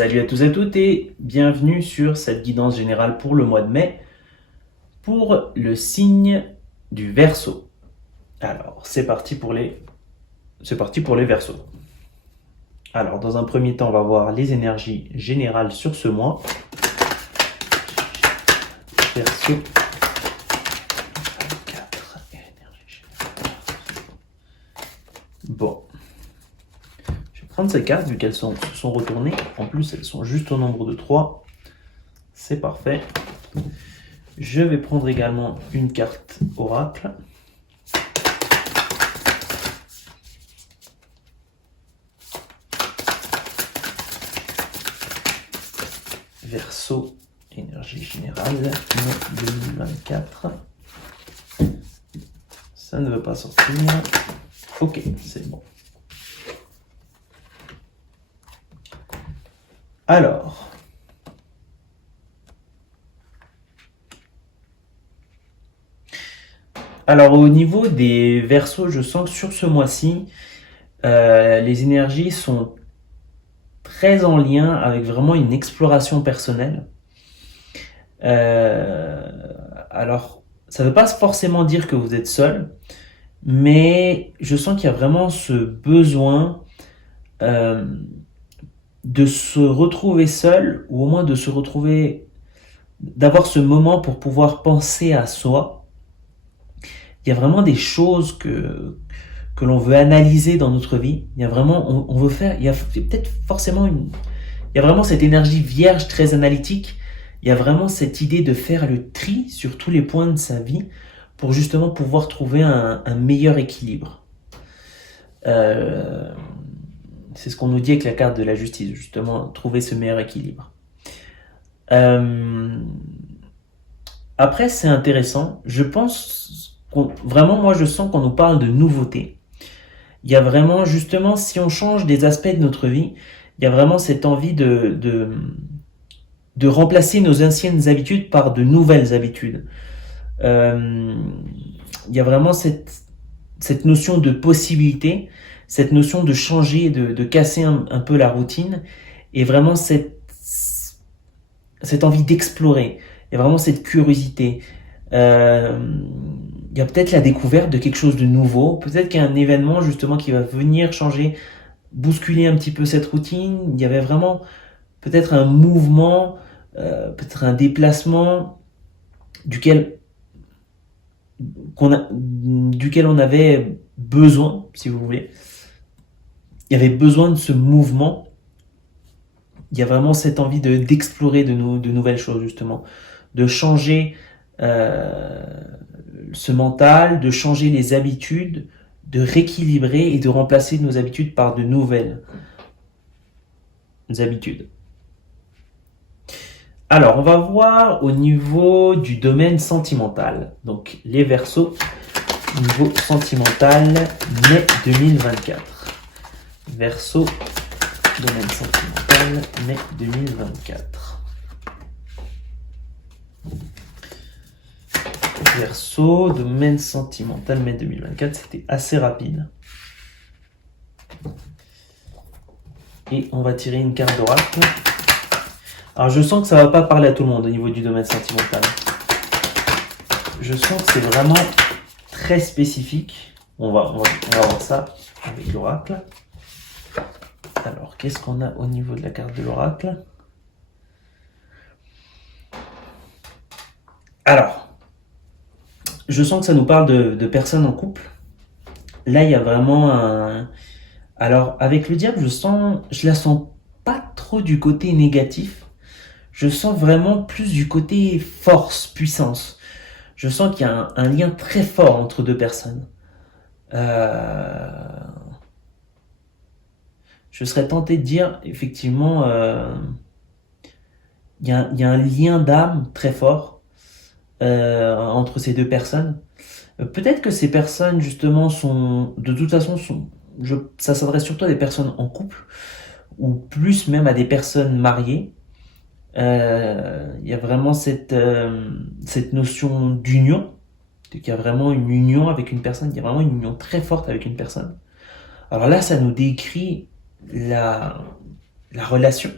Salut à tous et à toutes et bienvenue sur cette guidance générale pour le mois de mai pour le signe du Verseau. Alors, c'est parti pour les Verseaux. Alors, dans un premier temps, on va voir les énergies générales sur ce mois. Verseau. 4 énergies générales. Bon. Je vais prendre ces cartes vu qu'elles se sont retournées. En plus, elles sont juste au nombre de 3. C'est parfait. Je vais prendre également une carte oracle. Verseau, énergie générale, mai 2024. Ça ne veut pas sortir. Ok, c'est bon. Alors au niveau des Verseaux, je sens que sur ce mois-ci, les énergies sont très en lien avec vraiment une exploration personnelle. Alors, ça ne veut pas forcément dire que vous êtes seul, mais je sens qu'il y a vraiment ce besoin de se retrouver seul, ou au moins de se retrouver, d'avoir ce moment pour pouvoir penser à soi. Il y a vraiment des choses que l'on veut analyser dans notre vie. Il y a vraiment, on veut faire, il y a peut-être forcément il y a vraiment cette énergie vierge très analytique. Il y a vraiment cette idée de faire le tri sur tous les points de sa vie pour justement pouvoir trouver un meilleur équilibre. C'est ce qu'on nous dit avec la carte de la justice, justement, trouver ce meilleur équilibre. Après, c'est intéressant. Je pense vraiment, moi, je sens qu'on nous parle de nouveauté. Il y a vraiment, justement, si on change des aspects de notre vie, il y a vraiment cette envie de remplacer nos anciennes habitudes par de nouvelles habitudes. Il y a vraiment cette notion de possibilité, cette notion de changer, de casser un peu la routine, et vraiment cette envie d'explorer, il y a vraiment cette curiosité. Il y a peut-être la découverte de quelque chose de nouveau, peut-être qu'il y a un événement justement qui va venir changer, bousculer un petit peu cette routine. Il y avait vraiment peut-être un mouvement, peut-être un déplacement duquel on avait besoin, si vous voulez. Il y avait besoin de ce mouvement. Il y a vraiment cette envie d'explorer de nouvelles choses, justement, de changer ce mental, de changer les habitudes, de rééquilibrer et de remplacer nos habitudes par de nouvelles habitudes. Alors, on va voir au niveau du domaine sentimental. Donc, les Verseaux, niveau sentimental, mai 2024. Verseau, domaine sentimental, mai 2024. Verseau, domaine sentimental, mai 2024, c'était assez rapide. Et on va tirer une carte d'oracle. Alors je sens que ça va pas parler à tout le monde au niveau du domaine sentimental. Je sens que c'est vraiment très spécifique. On va voir ça avec l'oracle. Alors qu'est-ce qu'on a au niveau de la carte de l'oracle? Alors, je sens que ça nous parle de personnes en couple. Là, il y a vraiment un... Alors, avec le diable, je la sens pas trop du côté négatif. Je sens vraiment plus du côté force, puissance. Je sens qu'il y a un lien très fort entre deux personnes. Je serais tenté de dire, effectivement, il y a un lien d'âme très fort entre ces deux personnes. Peut-être que ces personnes, justement, de toute façon, ça s'adresse surtout à des personnes en couple, ou plus même à des personnes mariées. Il y a vraiment cette notion d'union, qu'il y a vraiment une union avec une personne, il y a vraiment une union très forte avec une personne. Alors là, ça nous décrit la relation.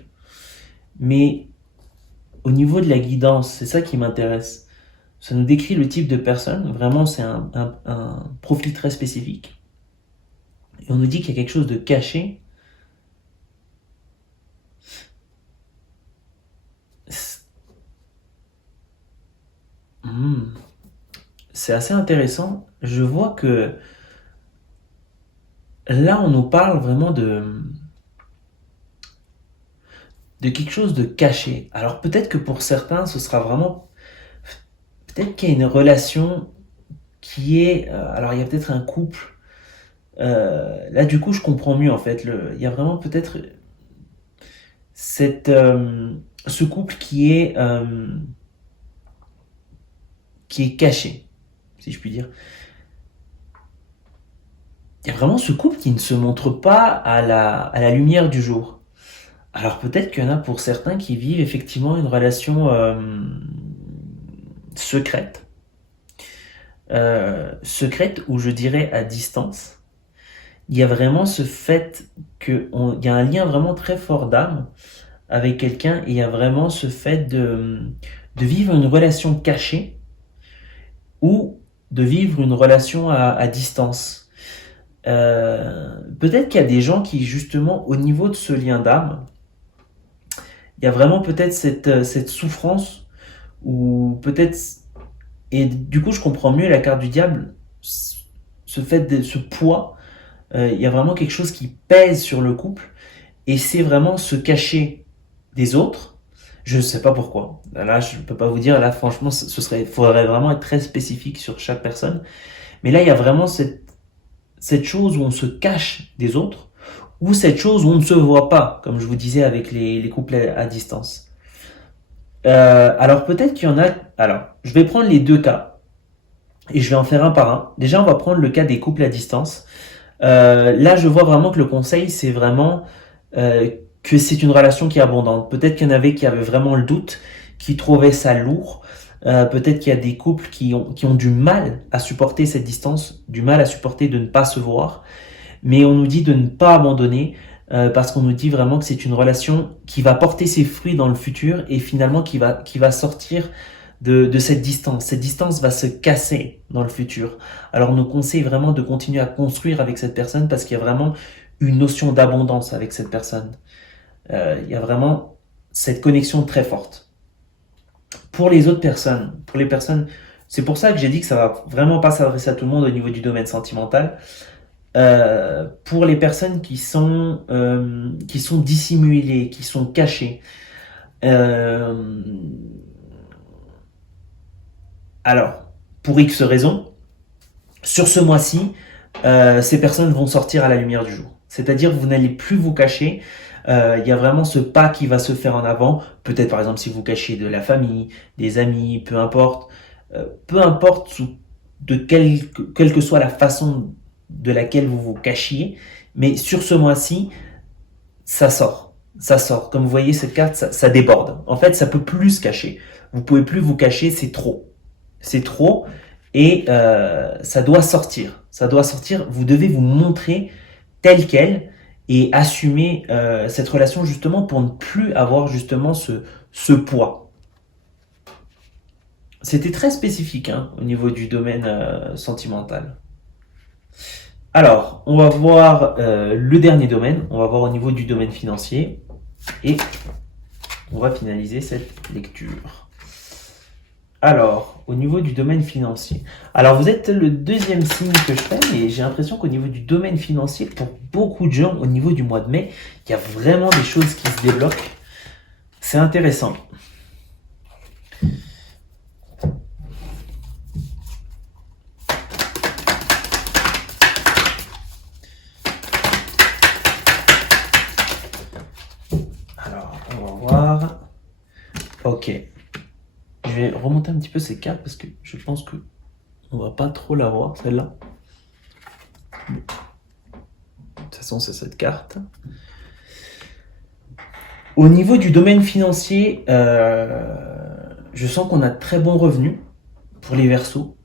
Mais au niveau de la guidance, c'est ça qui m'intéresse. Ça nous décrit le type de personne. Vraiment, c'est un profil très spécifique. Et on nous dit qu'il y a quelque chose de caché. Hmm, c'est assez intéressant. Je vois que là, on nous parle vraiment de quelque chose de caché. Alors peut-être que pour certains, ce sera vraiment... Peut-être qu'il y a une relation qui est... alors il y a peut-être un couple. Là, du coup, je comprends mieux en fait. Il y a vraiment peut-être cette, ce couple qui est caché, si je puis dire. Il y a vraiment ce couple qui ne se montre pas à la lumière du jour. Alors peut-être qu'il y en a pour certains qui vivent effectivement une relation secrète, secrète ou je dirais à distance. Il y a vraiment ce fait qu'il y a un lien vraiment très fort d'âme avec quelqu'un et il y a vraiment ce fait de vivre une relation cachée ou de vivre une relation à distance. Peut-être qu'il y a des gens qui justement au niveau de ce lien d'âme, il y a vraiment peut-être cette souffrance ou peut-être... Et du coup je comprends mieux la carte du diable, ce fait de ce poids, il y a vraiment quelque chose qui pèse sur le couple et c'est vraiment se cacher des autres. Je ne sais pas pourquoi. Là, je ne peux pas vous dire. Là, franchement, faudrait vraiment être très spécifique sur chaque personne. Mais là, il y a vraiment cette chose où on se cache des autres, ou cette chose où on ne se voit pas, comme je vous disais avec les couples à distance. Alors peut-être qu'il y en a. Alors, je vais prendre les deux cas et je vais en faire un par un. Déjà, on va prendre le cas des couples à distance. Là, je vois vraiment que le conseil, c'est vraiment que c'est une relation qui est abondante. Peut-être qu'il y en avait qui avaient vraiment le doute, qui trouvaient ça lourd. Peut-être qu'il y a des couples qui ont du mal à supporter cette distance, du mal à supporter de ne pas se voir. Mais on nous dit de ne pas abandonner parce qu'on nous dit vraiment que c'est une relation qui va porter ses fruits dans le futur et finalement qui va sortir de cette distance. Cette distance va se casser dans le futur. Alors on nous conseille vraiment de continuer à construire avec cette personne parce qu'il y a vraiment une notion d'abondance avec cette personne. Il y a vraiment cette connexion très forte. Pour les autres personnes, pour les personnes, c'est pour ça que j'ai dit que ça va vraiment pas s'adresser à tout le monde au niveau du domaine sentimental. Pour les personnes qui sont dissimulées, qui sont cachées. Euh, alors, pour X raisons, sur ce mois-ci, ces personnes vont sortir à la lumière du jour. C'est-à-dire que vous n'allez plus vous cacher. Il y a vraiment ce pas qui va se faire en avant. Peut-être par exemple si vous cachez de la famille, des amis, peu importe de quelle que soit la façon de laquelle vous vous cachiez. Mais sur ce mois-ci, ça sort. Ça sort. Comme vous voyez, cette carte, ça déborde. En fait, ça peut plus se cacher. Vous pouvez plus vous cacher, c'est trop. C'est trop et ça doit sortir. Ça doit sortir. Vous devez vous montrer tel quel et assumer cette relation justement pour ne plus avoir justement ce poids. C'était très spécifique hein, au niveau du domaine sentimental. Alors, on va voir le dernier domaine. On va voir au niveau du domaine financier et on va finaliser cette lecture. Alors, au niveau du domaine financier. Alors, vous êtes le deuxième signe que je fais, mais j'ai l'impression qu'au niveau du domaine financier, pour beaucoup de gens, au niveau du mois de mai, il y a vraiment des choses qui se débloquent. C'est intéressant. Alors, on va voir. Ok. Je vais remonter un petit peu ces cartes parce que je pense que on va pas trop la voir, celle-là. De toute façon, c'est cette carte. Au niveau du domaine financier, je sens qu'on a de très bons revenus pour les Verseaux.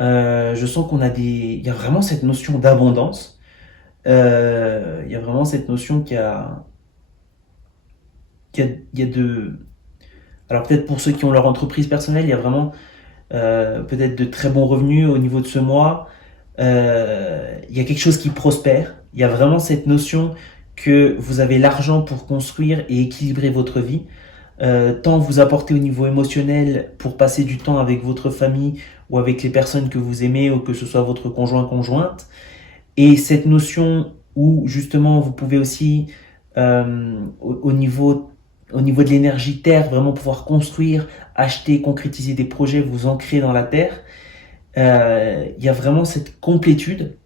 Je sens qu'on a il y a vraiment cette notion d'abondance. Il y a vraiment cette notion qu'il y a il y a alors peut-être pour ceux qui ont leur entreprise personnelle, il y a vraiment peut-être de très bons revenus au niveau de ce mois. Il y a quelque chose qui prospère. Il y a vraiment cette notion que vous avez l'argent pour construire et équilibrer votre vie. Tant vous apporter au niveau émotionnel pour passer du temps avec votre famille ou avec les personnes que vous aimez ou que ce soit votre conjointe. Et cette notion où justement vous pouvez aussi au niveau de l'énergie terre vraiment pouvoir construire, acheter, concrétiser des projets, vous ancrer dans la terre. Il y a vraiment cette complétude.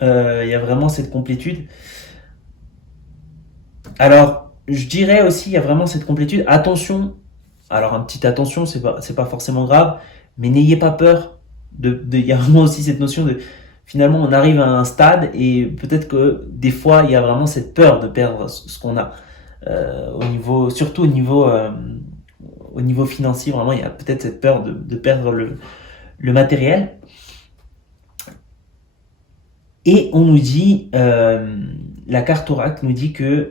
Il y a vraiment cette complétude. Alors, je dirais aussi, il y a vraiment cette complétude. Attention, alors un petit attention, c'est pas forcément grave, mais n'ayez pas peur. Il y a vraiment aussi cette notion de, finalement, on arrive à un stade et peut-être que des fois, il y a vraiment cette peur de perdre ce qu'on a. Surtout au niveau financier, vraiment, il y a peut-être cette peur de perdre le matériel. Et on nous dit, la carte oracle nous dit que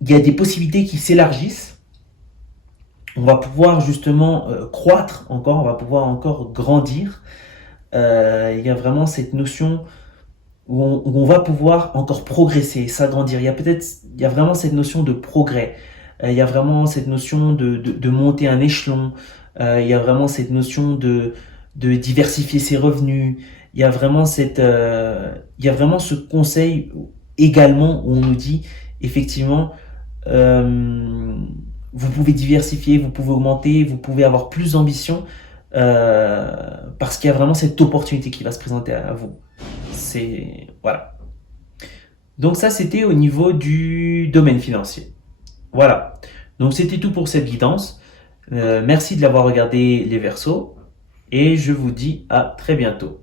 il y a des possibilités qui s'élargissent. On va pouvoir justement croître encore, on va pouvoir encore grandir. Il y a vraiment cette notion où on va pouvoir encore progresser, s'agrandir. Il y a vraiment cette notion de progrès. Il y a vraiment cette notion de monter un échelon. Il y a vraiment cette notion de diversifier ses revenus. Il y a vraiment il y a vraiment ce conseil également où on nous dit effectivement, vous pouvez diversifier, vous pouvez augmenter, vous pouvez avoir plus d'ambition parce qu'il y a vraiment cette opportunité qui va se présenter à vous. Voilà. Donc ça, c'était au niveau du domaine financier. Voilà. Donc c'était tout pour cette guidance. Merci de l'avoir regardé les Verseaux et je vous dis à très bientôt.